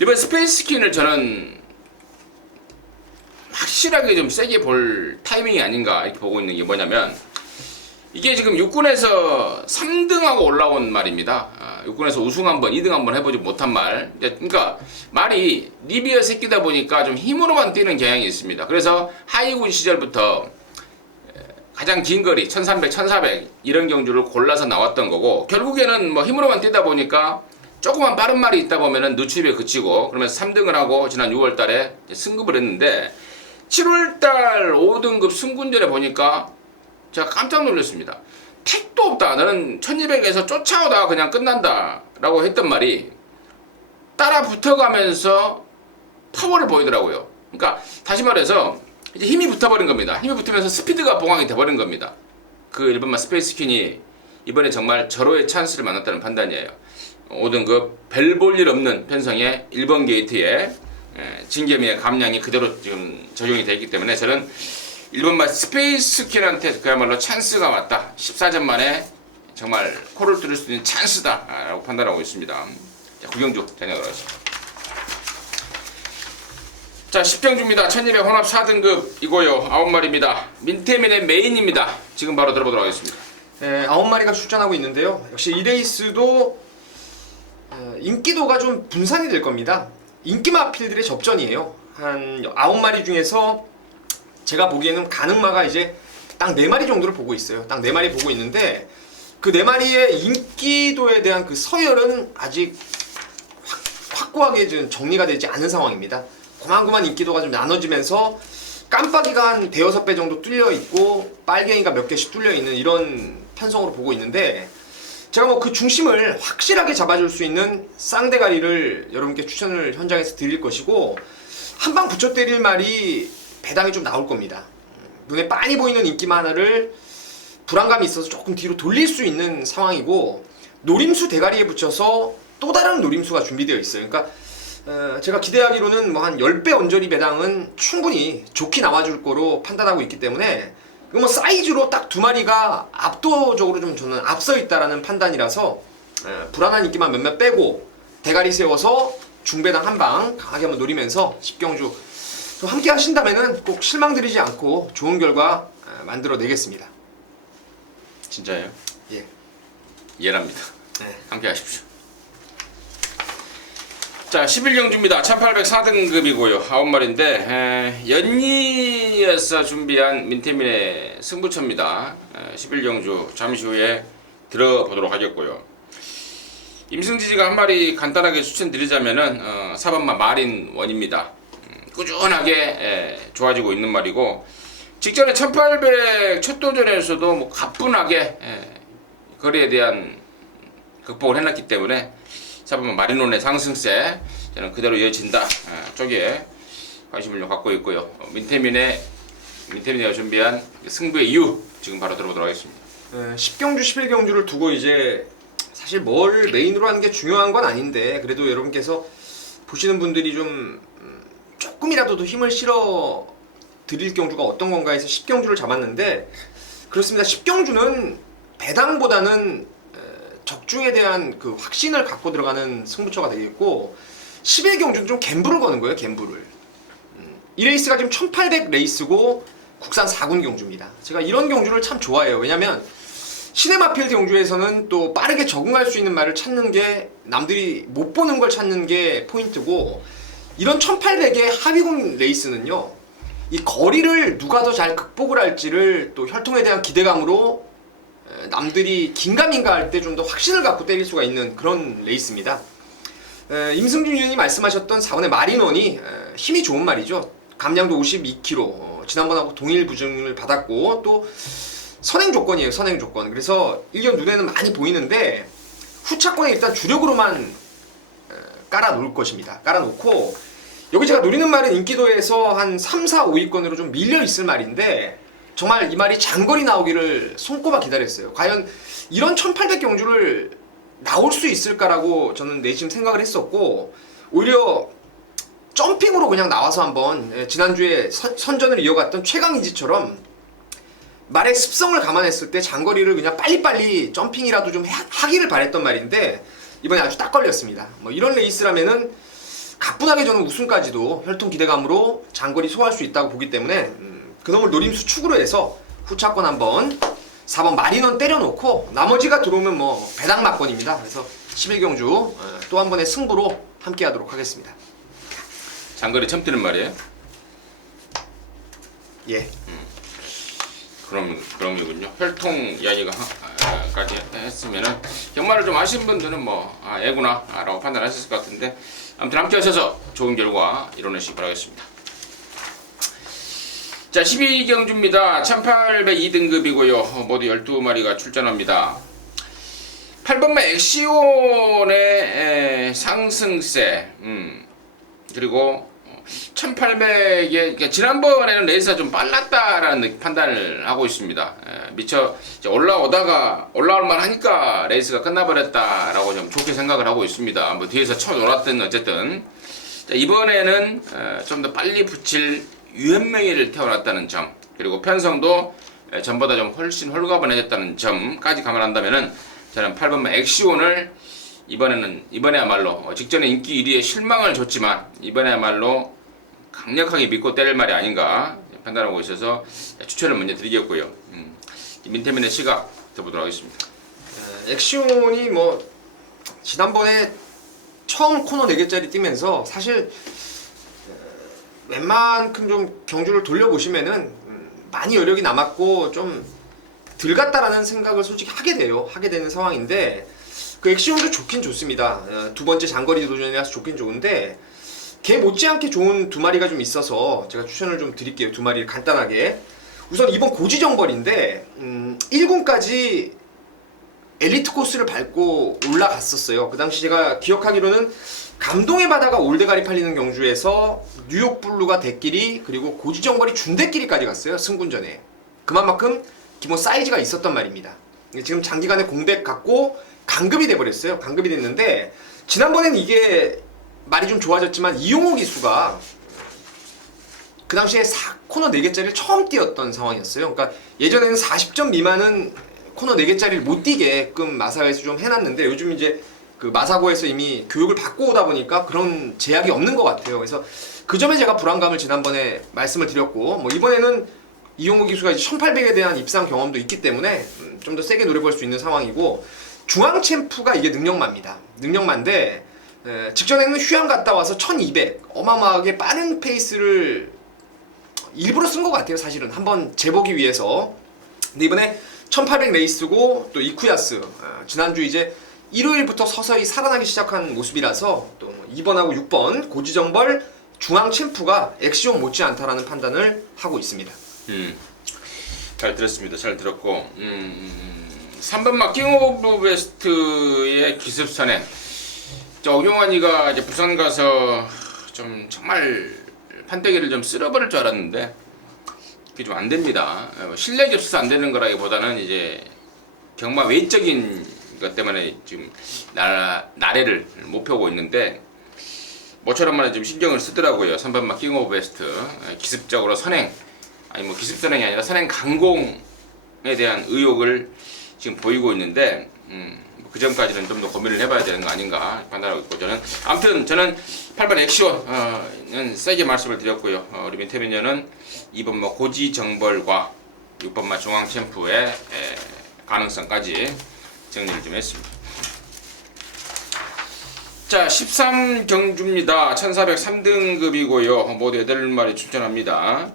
이번 스페이스 퀸을 저는 확실하게 좀 세게 볼 타이밍이 아닌가 이렇게 보고 있는 게 뭐냐면, 이게 지금 육군에서 3등하고 올라온 말입니다. 육군에서 우승 한번, 2등 한번 해보지 못한 말. 그러니까 말이 리비어 새끼다 보니까 좀 힘으로만 뛰는 경향이 있습니다. 그래서 하위군 시절부터 가장 긴 거리 1300, 1400 이런 경주를 골라서 나왔던 거고, 결국에는 뭐 힘으로만 뛰다 보니까 조그만 빠른 말이 있다 보면은 누추입에 그치고, 그러면서 3등을 하고 지난 6월 달에 승급을 했는데, 7월 달 5등급 승군전에 보니까 제가 깜짝 놀랐습니다. 택도 없다. 너는 1200에서 쫓아오다가 그냥 끝난다 라고 했던 말이 따라 붙어가면서 파워를 보이더라고요. 그러니까 다시 말해서 이제 힘이 붙어버린 겁니다. 힘이 붙으면서 스피드가 보강이 돼버린 겁니다. 그 1번마 스페이스 퀸이 이번에 정말 절호의 찬스를 만났다는 판단이에요. 5등급 별 볼 일 없는 편성의 1번 게이트에 진겸이의 감량이 그대로 지금 적용이 되어 있기 때문에 저는 1번마 스페이스 퀸한테 그야말로 찬스가 왔다. 14전 만에 정말 코를 뚫을 수 있는 찬스다 라고 판단하고 있습니다. 자, 구경주 진행하도록 하겠습니다. 자, 10경주입니다. 1200 혼합 4등급이고요. 9마리입니다. 민태민의 메인입니다. 지금 바로 들어보도록 하겠습니다. 9마리가 출전하고 있는데요. 역시 이 레이스도 인기도가 좀 분산이 될 겁니다. 인기마 필들의 접전이에요. 한 9마리 중에서 제가 보기에는 가능마가 이제 딱 4마리 정도를 보고 있어요. 딱 4마리 보고 있는데, 그 4마리의 인기도에 대한 그 서열은 아직 확고하게 좀 정리가 되지 않은 상황입니다. 고만고만 인기도가 좀 나눠지면서 깜빡이가 한 대여섯 배 정도 뚫려 있고 빨갱이가 몇 개씩 뚫려 있는 이런 편성으로 보고 있는데, 제가 뭐 그 중심을 확실하게 잡아줄 수 있는 쌍대가리를 여러분께 추천을 현장에서 드릴 것이고, 한 방 붙여 때릴 말이 배당이 좀 나올 겁니다. 눈에 빤히 보이는 인기마 하나를 불안감이 있어서 조금 뒤로 돌릴 수 있는 상황이고, 노림수 대가리에 붙여서 또 다른 노림수가 준비되어 있어요. 그러니까 제가 기대하기로는 뭐 한 10배 언저리 배당은 충분히 좋게 나와줄 거로 판단하고 있기 때문에, 이거 뭐 사이즈로 딱 2마리가 압도적으로 좀 저는 앞서 있다라는 판단이라서 불안한 인기만 몇몇 빼고 대가리 세워서 중배당 한 방 강하게 한번 노리면서 10경주 좀 함께 하신다면은 꼭 실망드리지 않고 좋은 결과 만들어내겠습니다. 진짜예요? 예. 이해랍니다. 네. 함께 하십시오. 자, 11경주입니다. 1800 4등급이고요. 9마리인데 연이어서 준비한 민태민의 승부처입니다. 11경주 잠시 후에 들어보도록 하겠고요. 임승지지가 한 마리 간단하게 추천드리자면은 4번마 마린원입니다. 꾸준하게 좋아지고 있는 말이고, 직전에 1800 첫 도전에서도 뭐 가뿐하게 거리에 대한 극복을 해놨기 때문에 4번마 마린원의 상승세 저는 그대로 이어진다 쪽에 관심을 좀 갖고 있고요. 민태민이가 준비한 승부의 이유 지금 바로 들어보도록 하겠습니다. 10경주 11경주를 두고 이제 사실 뭘 메인으로 하는 게 중요한 건 아닌데, 그래도 여러분께서 보시는 분들이 좀 조금이라도 더 힘을 실어 드릴 경주가 어떤 건가 해서 10경주를 잡았는데, 그렇습니다. 10경주는 배당보다는 적중에 대한 그 확신을 갖고 들어가는 승부처가 되겠고, 11경주는 좀 갬블을 거는 거예요. 갬블을. 이 레이스가 지금 1800 레이스고 국산 4군 경주입니다. 제가 이런 경주를 참 좋아해요. 왜냐면 시네마필드 경주에서는 또 빠르게 적응할 수 있는 말을 찾는 게, 남들이 못 보는 걸 찾는 게 포인트고, 이런 1800의 하위군 레이스는요, 이 거리를 누가 더 잘 극복을 할지를 또 혈통에 대한 기대감으로 남들이 긴가민가 할 때 좀 더 확신을 갖고 때릴 수가 있는 그런 레이스입니다. 임승준 위원이 말씀하셨던 4번의 마린원이 힘이 좋은 말이죠. 감량도 52kg, 지난번하고 동일 부증을 받았고, 또 선행 조건이에요. 선행 조건. 그래서 일견 눈에는 많이 보이는데 후차권에 일단 주력으로만 깔아놓을 것입니다. 깔아놓고, 여기 제가 노리는 말은 인기도에서 한 3, 4, 5위권으로 좀 밀려 있을 말인데, 정말 이 말이 장거리 나오기를 손꼽아 기다렸어요. 과연 이런 1800 경주를 나올 수 있을까라고 저는 내심 생각을 했었고, 오히려 점핑으로 그냥 나와서 한번 지난주에 선전을 이어갔던 최강이지처럼 말의 습성을 감안했을 때 장거리를 그냥 빨리빨리 점핑이라도 좀 하기를 바랬던 말인데 이번에 아주 딱 걸렸습니다. 뭐 이런 레이스라면은 가뿐하게 저는 우승까지도 혈통 기대감으로 장거리 소화할 수 있다고 보기 때문에 그놈을 노림수 축으로 해서 후차권 한번 4번 마리넌 때려놓고 나머지가 들어오면 뭐 배당 막권입니다. 그래서 11경주 또 한 번의 승부로 함께하도록 하겠습니다. 장거리 처음 뛰는 말이에요? 예. 그럼이군요. 혈통 이야기까지 했으면은 정말을 좀 아신 분들은 뭐 애구나라고 판단하셨을 것 같은데 아무튼 함께 하셔서 좋은 결과 이뤄내시기 바라겠습니다. 자, 12경주입니다. 1802등급이고요. 모두 12마리가 출전합니다. 8번마 엑시온의 상승세, 그리고 1800에 그러니까 지난번에는 레이스가 좀 빨랐다라는 판단을 하고 있습니다. 미처 올라오다가 올라올만 하니까 레이스가 끝나버렸다라고 좀 좋게 생각을 하고 있습니다. 뭐 뒤에서 쳐놀았든 어쨌든 자, 이번에는 좀 더 빨리 붙일 유연명의를 태워놨다는 점, 그리고 편성도 전보다 좀 훨씬 홀가분해졌다는 점까지 감안한다면은 저는 8번마 엑시온을 이번에야말로 직전에 인기 1위에 실망을 줬지만 이번에야말로 강력하게 믿고 때릴 말이 아닌가 판단하고 있어서 추천을 먼저 드리겠고요. 민태민의 시각 들어보도록 하겠습니다. 엑시온이 뭐 지난번에 처음 코너 4개짜리 뛰면서 사실 웬만큼 좀 경주를 돌려보시면은 많이 여력이 남았고 좀 덜 갔다라는 생각을 솔직히 하게 되는 상황인데 그 엑시온도 좋긴 좋습니다. 두 번째 장거리 도전이라서 좋긴 좋은데 걔 못지않게 좋은 두 마리가 좀 있어서 제가 추천을 좀 드릴게요. 두 마리를 간단하게. 우선 이번 고지정벌인데 1군까지 엘리트 코스를 밟고 올라갔었어요. 그 당시 제가 기억하기로는 감동의 바다가 올대가리 팔리는 경주에서 뉴욕 블루가 대끼리 그리고 고지정벌이 준대끼리까지 갔어요. 승군전에. 그만큼 기본 사이즈가 있었단 말입니다. 지금 장기간의 공백 갖고 강급이 돼버렸어요. 강급이 됐는데 지난번엔 이게 말이 좀 좋아졌지만 이용호 기수가 그 당시에 코너 4개짜리를 처음 뛰었던 상황이었어요. 그러니까 예전에는 40점 미만은 코너 4개짜리를 못 뛰게끔 마사고에서 좀 해놨는데 요즘 이제 그 마사고에서 이미 교육을 받고 오다 보니까 그런 제약이 없는 것 같아요. 그래서 그 점에 제가 불안감을 지난번에 말씀을 드렸고 뭐 이번에는 이용호 기수가 이제 1800에 대한 입상 경험도 있기 때문에 좀 더 세게 노려볼 수 있는 상황이고 중앙 챔프가 이게 능력마입니다. 능력마인데 직전에는 휴양 갔다 와서 1200 어마어마하게 빠른 페이스를 일부러 쓴 것 같아요. 사실은 한번 재보기 위해서. 근데 이번에 1800 레이스고 또 이쿠야스 지난주 이제 일요일부터 서서히 살아나기 시작한 모습이라서 또 2번하고 6번 고지정벌 중앙 챔프가 엑시온 못지않다라는 판단을 하고 있습니다. 잘 들었습니다. 잘 들었고 3번마 킹 오브 베스트의 기습 선행. 오경환이가 이제 부산 가서 좀 정말 판때기를 좀 쓸어버릴 줄 알았는데 그게 좀 안 됩니다. 실력이 없어서 안 되는 거라기보다는 이제 경마 외적인 것 때문에 지금 나래를 못 펴고 있는데 모처럼만 좀 신경을 쓰더라고요. 3번마 킹 오브 베스트 기습적으로 선행, 아니 뭐 기습 선행이 아니라 선행 강공에 대한 의욕을 지금 보이고 있는데 그 점까지는 좀 더 고민을 해봐야 되는 거 아닌가 판단하고 있고 아무튼 저는 8번 엑시온은 세게 말씀을 드렸고요. 우리 민태민녀는 2번마 고지정벌과 6번마 중앙챔프의 가능성까지 정리를 좀 했습니다. 자, 13경주입니다. 1403등급이고요. 모두 8마리 출전합니다.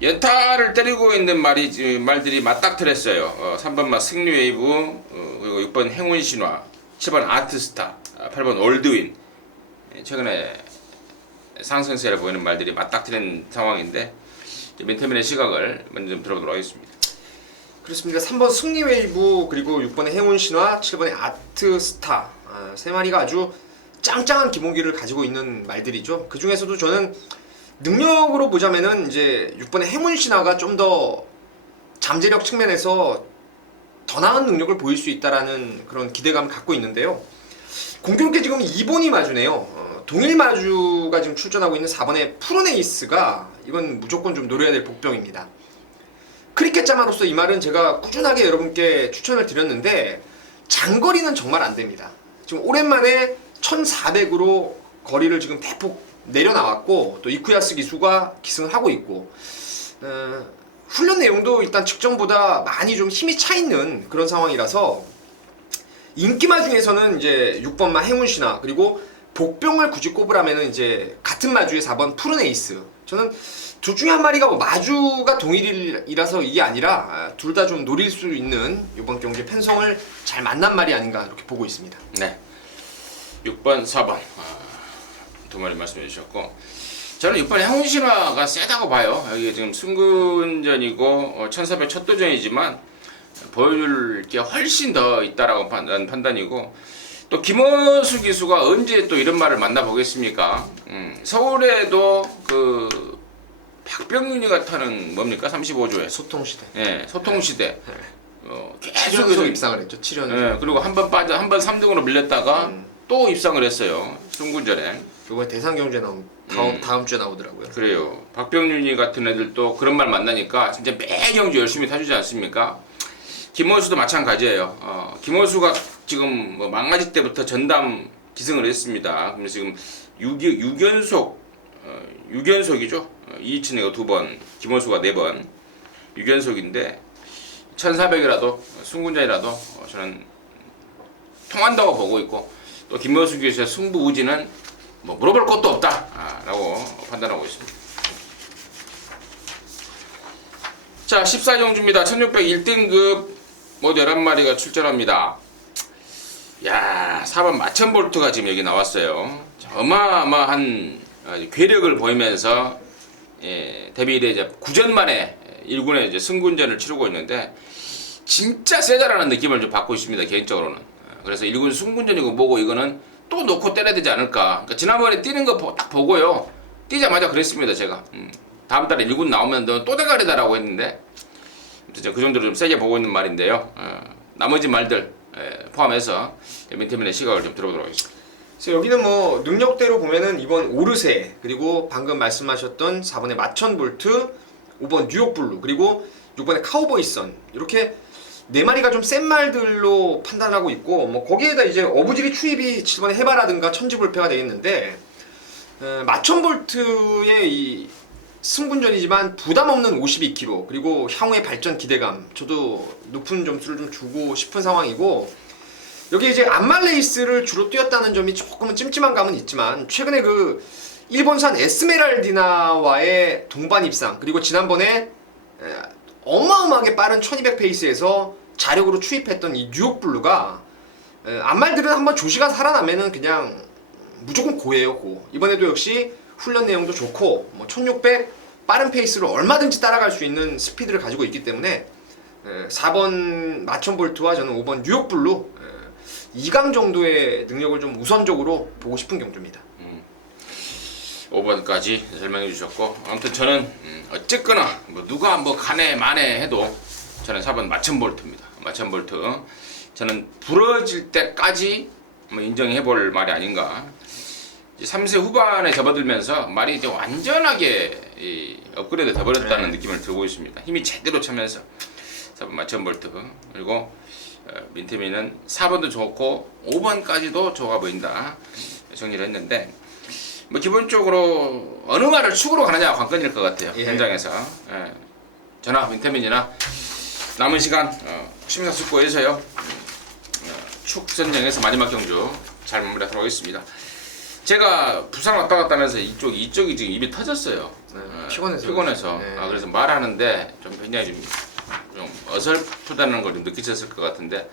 연타를 때리고 있는 말들이 맞닥뜨렸어요. 3번마 승리웨이브, 그리고 6번 행운신화, 7번 아트스타, 8번 올드윈. 최근에 상승세를 보이는 말들이 맞닥뜨린 상황인데 민태민의 시각을 먼저 좀 들어보도록 하겠습니다. 그렇습니다. 3번 승리웨이브 그리고 6번의 행운신화, 7번의 아트스타 세 마리가 아주 짱짱한 기본기를 가지고 있는 말들이죠. 그 중에서도 저는 능력으로 보자면은 이제 6번의 행운신화가 좀 더 잠재력 측면에서 더 나은 능력을 보일 수 있다라는 그런 기대감을 갖고 있는데요. 공교롭게 지금 2번이 마주네요. 동일 마주가 지금 출전하고 있는 4번의 푸른에이스가 이건 무조건 좀 노려야 될 복병입니다. 크리켓 자마로서 이 말은 제가 꾸준하게 여러분께 추천을 드렸는데 장거리는 정말 안 됩니다. 지금 오랜만에 1400으로 거리를 지금 대폭 내려나왔고 또 이쿠야스 기수가 기승을 하고 있고 훈련 내용도 일단 측정보다 많이 좀 힘이 차 있는 그런 상황이라서 인기마 중에서는 이제 6번마 행운씨나 그리고 복병을 굳이 꼽으라면은 이제 같은 마주의 4번 푸른에이스. 저는 둘 중에 한 마리가 뭐 마주가 동일이라서 이게 아니라 둘 다 좀 노릴 수 있는 이번 경기 편성을 잘 만난 말이 아닌가 이렇게 보고 있습니다. 네. 6번, 4번 두 마리 말씀해 주셨고 저는 6번 향훈신화가 세다고 봐요. 여기 지금 승근전이고 1400 첫 도전이지만 보여줄 게 훨씬 더 있다라고 판단이고 또 김원수 기수가 언제 또 이런 말을 만나보겠습니까? 서울에도 그 박병윤이 같다는 뭡니까? 35조에 소통시대. 예, 소통시대. 계속 7연속 입상을 했죠. 7연속. 예, 그리고 한 번 빠져 한 번 3등으로 밀렸다가 또 입상을 했어요. 승군전에. 이번에 대상경주에 나온 다음 주에 나오더라고요. 그래요. 박병윤이 같은 애들도 그런 말 만나니까 진짜 매 경주 열심히 타주지 않습니까? 김원수도 마찬가지예요. 김원수가 지금 뭐 망가지 때부터 전담 기승을 했습니다. 그래서 지금 6연속이죠. 이희친이가 2번, 김원수가 4번, 6연속인데 1400이라도 승군전이라도 저는 통한다고 보고 있고 또 김원수 교수의 승부 의지는 뭐 물어볼 것도 없다라고 판단하고 있습니다. 자, 14경주입니다. 1600 1등급 모두 11마리가 출전합니다. 야, 4번 마천볼트가 지금 여기 나왔어요. 자, 어마어마한 괴력을 보이면서 데뷔 이래 이제 9전 만에 1군의 이제 승군전을 치르고 있는데 진짜 세다라는 느낌을 좀 받고 있습니다. 개인적으로는. 그래서 1군 승군전이고 뭐고 이거는 또 놓고 때려야 되지 않을까. 그러니까 지난번에 뛰는 거 딱 보고요. 뛰자마자 그랬습니다. 제가. 다음 달에 1군 나오면 너 또 대가리다라고 했는데 그 정도로 좀 세게 보고 있는 말인데요. 나머지 말들 포함해서 민태민의 시각을 좀 들어보도록 하겠습니다. 그래서 여기는 뭐 능력대로 보면은 이번 오르세 그리고 방금 말씀하셨던 4번의 마천볼트 5번 뉴욕블루 그리고 6번의 카우보이선 이렇게 네 마리가 좀 센 말들로 판단하고 있고 뭐 거기에다 이제 어부지리 추입이 7번의 해바라든가 천지불패가 되겠는데 마천볼트의 이 승군전이지만 부담 없는 52kg 그리고 향후의 발전 기대감 저도 높은 점수를 좀 주고 싶은 상황이고 여기 이제 안말레이스를 주로 뛰었다는 점이 조금은 찜찜한 감은 있지만 최근에 그 일본산 에스메랄디나와의 동반 입상 그리고 지난번에 어마어마하게 빠른 1200 페이스에서 자력으로 추입했던 이 뉴욕블루가 안말들은 한번 조시가 살아나면은 그냥 무조건 고예요 고. 이번에도 역시 훈련 내용도 좋고 뭐 1600 빠른 페이스로 얼마든지 따라갈 수 있는 스피드를 가지고 있기 때문에 4번 마천볼트와 저는 5번 뉴욕블루 2강 정도의 능력을 좀 우선적으로 보고 싶은 경주입니다. 5번까지 설명해 주셨고 아무튼 저는 어쨌거나 뭐 누가 뭐 가네 마네 해도 저는 4번 마천볼트입니다. 마천볼트 저는 부러질 때까지 뭐 인정해 볼 말이 아닌가. 3세 후반에 접어들면서 말이 이제 완전하게 업그레이드 돼버렸다는 느낌을 들고 있습니다. 힘이 제대로 차면서 4번 마천볼트 그리고 민태민은 4번도 좋고 5번까지도 좋아 보인다 정리를 했는데 뭐 기본적으로 어느 말을 축으로 가느냐가 관건일 것 같아요. 예. 현장에서 저나 민태민이나 남은 시간 심사숙고해서요 축 선정에서 마지막 경주 잘 마무리하도록 하겠습니다. 제가 부산 왔다 갔다 하면서 이쪽이 지금 입이 터졌어요. 피곤해서. 네. 그래서 말하는데 좀 굉장히 좀 어설프다는 걸 좀 느끼셨을 것 같은데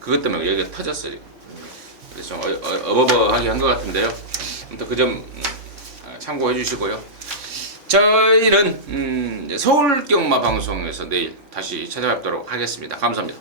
그것 때문에 여기가 터졌어요. 그래서 좀 어버버하게 한 것 같은데요. 아무튼 그 점 참고해 주시고요. 저희는 서울경마 방송에서 내일 다시 찾아뵙도록 하겠습니다. 감사합니다.